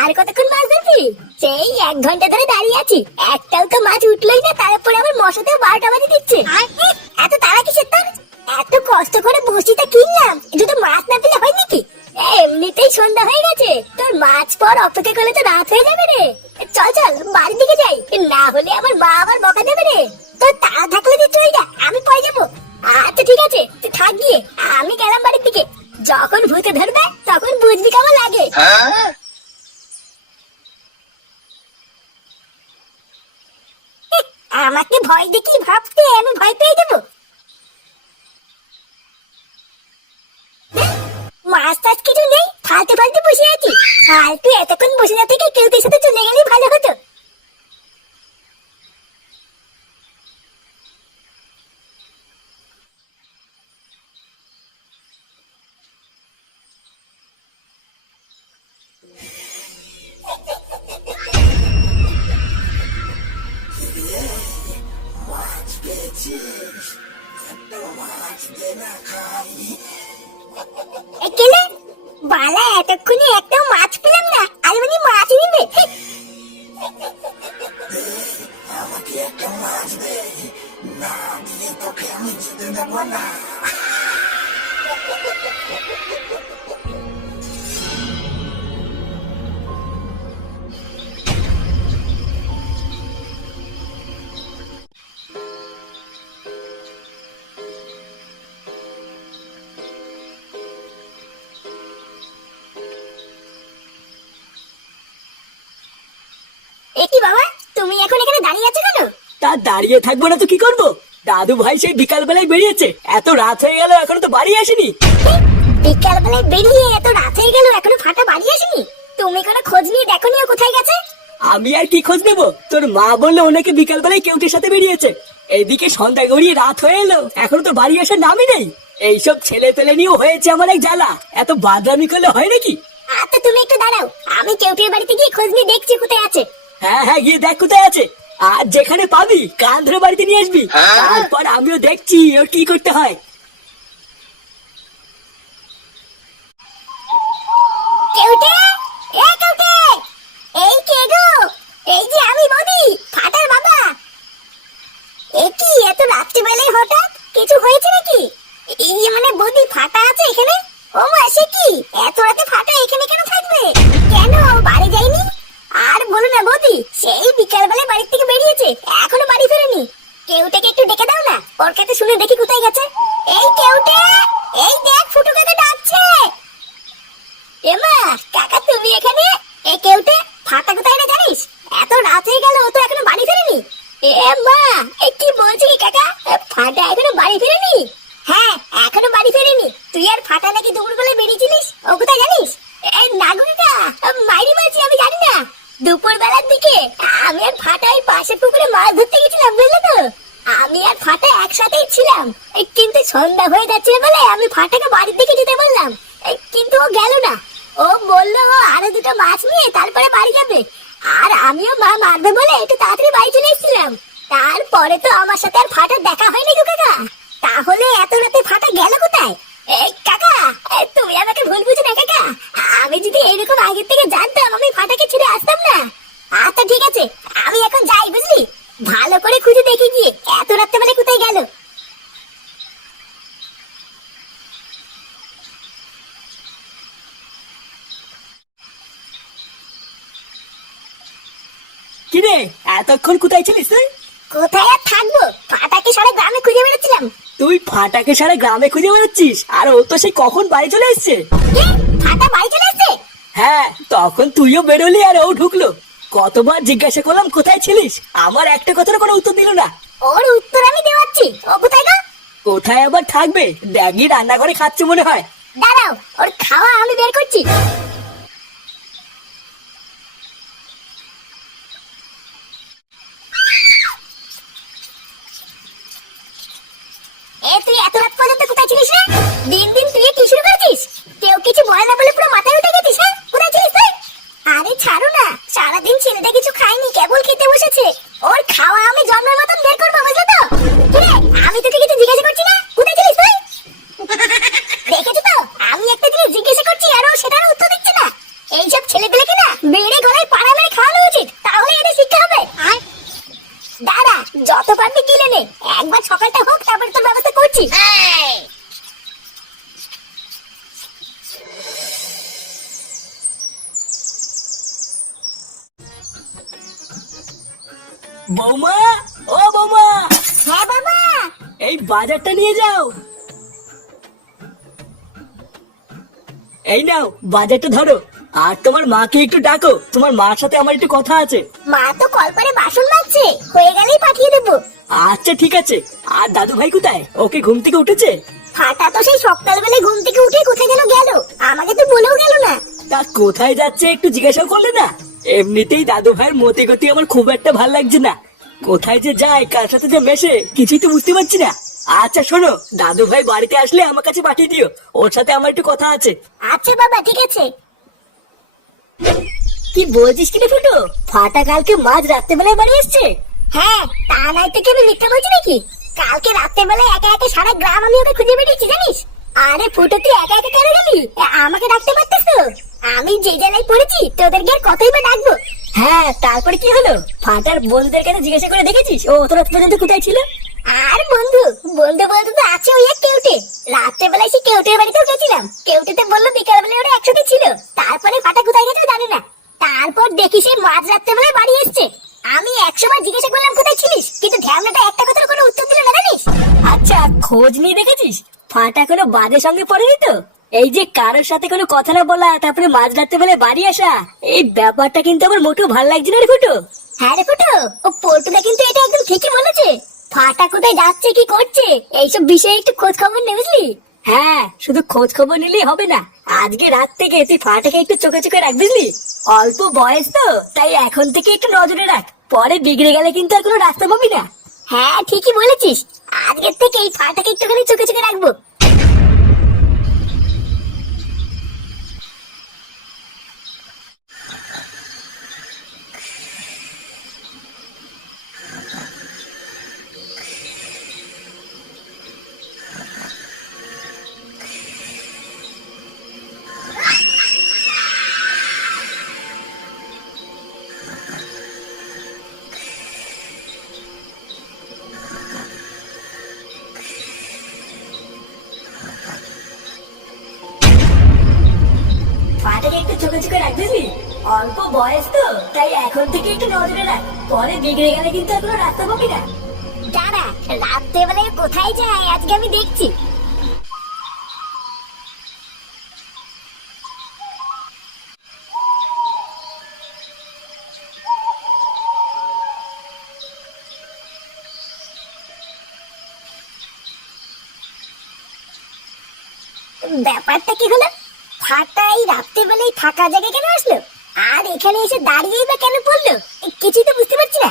আর কতক্ষণ মাছ ধরবি? সেই এক ঘণ্টা ধরে দাঁড়িয়ে আছি। একটাও তো মাছ উঠলোই না, তারপরে আবার মশাতেও বারোটা বাজে দিচ্ছে। এত তারা কিসের তোর? এত কষ্ট করে বসিটা কিনলাম যদি মাছ না পেলে হয় নাকি? এমনিতেই সন্ধ্যা হয়ে গেছে। তোর মাছ পর অপেক্ষা করলে তো রাত হয়ে যাবে রে। চল চল, বাড়ির দিকে যাই। না হলে আমার মা আবার বকা দেবে রে। তোর তাড়া থাকলে তুই চলে যা আমি পরে যাব। আচ্ছা ঠিক আছে, তুই থাক গিয়ে। আমি গেলাম বাড়ির দিকে। যখন ভূতে ধরবে, তখন বুঝবি কেমন লাগে। আমাকে ভয় দেখি ভাবতে আমি ভয় পেয়ে যাব। মাছ টাছ কিছু নেই, ফালতু ফালতু বসে আছি। ফালতু এতক্ষণ বসে না থেকে কেউ সাথে চলে গেলেই ভালো হতো। এ কি বাবা তুমি এখন এখানে দাঁড়িয়ে আছো কেন? তা দাঁড়িয়ে থাকব না তো কি করব? দাদু ভাই সেই বিকাল বেলায় বেরিয়েছে এত রাত হয়ে গেল এখনও তো বাড়ি আসেনি। বিকাল বেলায় বেরিয়ে এত রাত হয়ে গেল এখনও ফাটা বাড়ি আসেনি? তুমি কোনো খোঁজ নিয়ে দেখো কোথায় গেছে? আমি আর কি খোঁজ নেব? তোর মা বলল ওনাকে বিকাল বেলায় কেউটির সাথে বেরিয়েছে। এইদিকে সন্ধ্যা গড়িয়ে রাত হয়ে এলো এখনও তো বাড়ি আসার নামই নেই। এইসব ছেলে পেলে নিয়েও হয়েছে আমার এক জ্বালা। এত বাদরামি করলে হয় নাকি? আচ্ছা তুমি একটু দাঁড়াও। আমি কেউটির বাড়িতে গিয়ে খোঁজ নিয়ে দেখছি কোথায় আছে। হ্যাঁ হ্যাঁ গিয়ে দেখ কোথায় আছে। আর যেখানে পাবি কান ধরে বাড়িতে নিয়ে আসবি। তারপর আমিও দেখছি ওর কি করতে হয়। এই কে গো? এই যে আমি বদি ফাটার বাবা। এ কি এত রাত্রিবেলায় হঠাৎ কিছু হয়েছে নাকি? এই মানে বদি ফাটা আছে এখানে? ও মা সে কি? এত রাতে ফাটা এখানে কেন থাকবে কেন বাড়ি যায়নি আর বলো না বদি সেই বিকালবেলায় বাড়ি থেকে বেরিয়েছে এখনও বাড়ি ফেরেনি কেউটাকে একটু ডেকে দাও না ওর কাছে শুনে দেখি কোথায় গেছে এই কেউটে এই দেখ ফুটু কাকা ডাকছে এমা কাকা তুমি এখানে এ কেউটে ফাটা কোথায় না জানিস এত রাত হয়ে গেল ও তো এখনও বাড়ি ফেরেনি এ মা কি বলছি কাকা? ফাটা এখনও বাড়ি ফেরেনি? হ্যাঁ এখনও বাড়ি ফেরেনি। তুই আর ফাটা নাকি দুপুর বেলা বেরিয়েছিলিস? ও কোথায় জানিস? এ নাগুরিটা মাইরি মারছি আমি জানি না। দুপুর বেলার দিকে আমি আর ফাটা ওই পাশের পুকুরে মাছ ধরতে গেছিলাম, বুঝলে তো? আমি আর ফাটা একসাথেই ছিলাম। কিন্তু সন্ধ্যা হয়ে যাচ্ছিল বলে আমি ফাটাকে বাড়ির দিকে যেতে বললাম। কিন্তু ও গেল না। ও বলল, ও, আরও দুটো মাছ নিয়ে তারপরে বাড়ি যাবে। আর আমিও মা মারবে বলে একটু তাড়াতাড়ি বাড়ি চলে এসেছিলাম। তারপরে তো আমার সাথে আর ফাটা দেখা হয়নি গো কাকা। তাহলে এত রাতে ফাটা গেল কোথায়? কাকা তুমি আমাকে ভুল বুঝো না কাকা। আমি যদি এইরকম আগের থেকে জানতাম আমি ফাটাকে ছেড়ে আসতাম না। আচ্ছা ঠিক আছে, আমি এখন যাই, বুঝলি? ভালো করে খুঁজে গিয়ে, এত বেলা কোথায় গেল? কিরে, এতক্ষণ কোথায় ছিলিস তুই? কোথায় আর থাকব? ফাটাকে সারা গ্রামে খুঁজে বেড়াচ্ছিলাম। তুই ফাটাকে সারা গ্রামে খুঁজে বেড়াচ্ছিস? আর ও তো সেই কখন বাড়ি চলে এসছে? ফাটা বাড়ি চলে এসছে? হ্যাঁ তখন তুইও বেরোলি আর ও ঢুকলো। কতবার জিজ্ঞাসা করলাম কোথায় ছিলিস? আমার একটা কথার কোনো উত্তর দিল না। ওর উত্তর আমি দেওয়াচ্ছি। ও কোথায় গো? কোথায় আবার থাকবে? দেখি রান্নাঘরে খাচ্ছে মনে হয়। দাঁড়াও ওর খাওয়া আমি বের করছি। বৌমা? ও বৌমা! হ্যাঁ বাবা এই বাজারটা নিয়ে যাও। এই নাও বাজারটা ধরো। আর তোমার মাকে একটু ডাকো। তোমার মার সাথে আমার একটু কথা আছে। মা তো কল করে বাসন মাজছে। হয়ে গেলেই পাঠিয়ে দেবো। আচ্ছা ঠিক আছে। আর দাদু ভাই কোথায়? ওকে ঘুম থেকে উঠেছে? ফাটা তো সেই সকালবেলায় ঘুম থেকে উঠে কোথায় যেন গেল। আমাকে তো বলেও গেল না। তা কোথায় যাচ্ছে একটু জিজ্ঞাসা করলে না? এমনিতেই দাদু ভাইয়ের মতে গতি আমার খুব একটা ভালো লাগছে না। কোথায় যে যায় কার সাথে যে মেশে কিছুই তো বুঝতে পারছি না। আচ্ছা শোনো দাদু ভাই বাড়িতে আসলে আমার কাছে পাঠিয়ে দিও। ওর সাথে আমার একটু কথা আছে। আচ্ছা বাবা ঠিক আছে। কি বলছিস কি ফুটো? ফাটা কালকে মাঝ রাত্রেবেলায় বাড়ি এসছে? হ্যাঁ তা নাই থেকে আমি মিথ্যা বলছি নাকি? কালকে রাত্রেবেলায় একা একা সারা গ্রাম আমি ওকে খুঁজে বেরিয়েছি জানিস? আরে ফুটো তুই একা একা কেন গেলি? আমাকে ডাকতে পারতিস তো? আমি যে জেলায় পড়েছি তোদেরকে আর কতই বা ডাকবো? তারপরে কি হলো? ফাটার বন্ধুদের কাছে জিজ্ঞাসা করে দেখেছিস? ও তোর পর্যন্ত কোথায় ছিল? আর বন্ধু বন্ধু বলতে তো আছে ওই এক কেউটে। রাত্রেবেলায় সে কেউটের বাড়িতেও গেছিলাম। কেউটেতে বলল বিকালবেলায় ওরা একসাথে ছিল। তারপরে ফাটা কোথায় গেছে জানি না। তারপর দেখি সে মাঝ রাত্রেবেলায় বাড়ি এসছে। আমি একশো বার জিজ্ঞাসা করলাম কোথায় ছিলিস? কিন্তু ঢ্যামনাটা একটা কথার কোনো উত্তর দিল না জানিস? আচ্ছা খোঁজ নিয়ে দেখেছিস? ফাটা কোনো বাজে সঙ্গে পড়েনি তো? এই যে কারোর সাথে কোনো কথা না বলা তারপরে মাছ রাত্রে বেলা বাড়ি আসা এই ব্যাপারটা কিন্তু আমার মোটেও ভালো লাগছে না রে ফুটো। হ্যাঁ রে ফুটো ও পল্টুদা কিন্তু এটা একদম ঠিকই বলেছে। ফাটা কোথায় যাচ্ছে কি করছে এইসব বিষয়ে একটু খোঁজ খবর নে বুঝলি? হ্যাঁ শুধু খোঁজ খবর নিলেই হবে না আজকে রাত থেকে তুই ফাটাকে একটু চোখে চোখে রাখ বুঝলি? অল্প বয়স তো তাই এখন থেকে একটু নজরে রাখ পরে বিগড়ে গেলে কিন্তু আর কোনো রাস্তা পাবি না। হ্যাঁ ঠিকই বলেছিস আজকের থেকে এই ফাটাকে একটুখানি চোখে চোখে রাখব। চোখে চোখে রাখ বুঝলি অল্প বয়স তো, তাই এখন থেকে একটু নজরে রাখ। পরে বিগড়ে গেলে কিন্তু রাস্তা পাবি না। রাত্রেবেলায় কোথায় যায়? আজকে আমি দেখছি। ব্যাপারটা কি হলো? ফাটাই রাত্রিবেলায় থাকা জায়গায় কেন আসলো? আর এখানে এসে দাঁড়িয়েই বা কেন পড়ল? কিছুই তো বুঝতে পারছি না।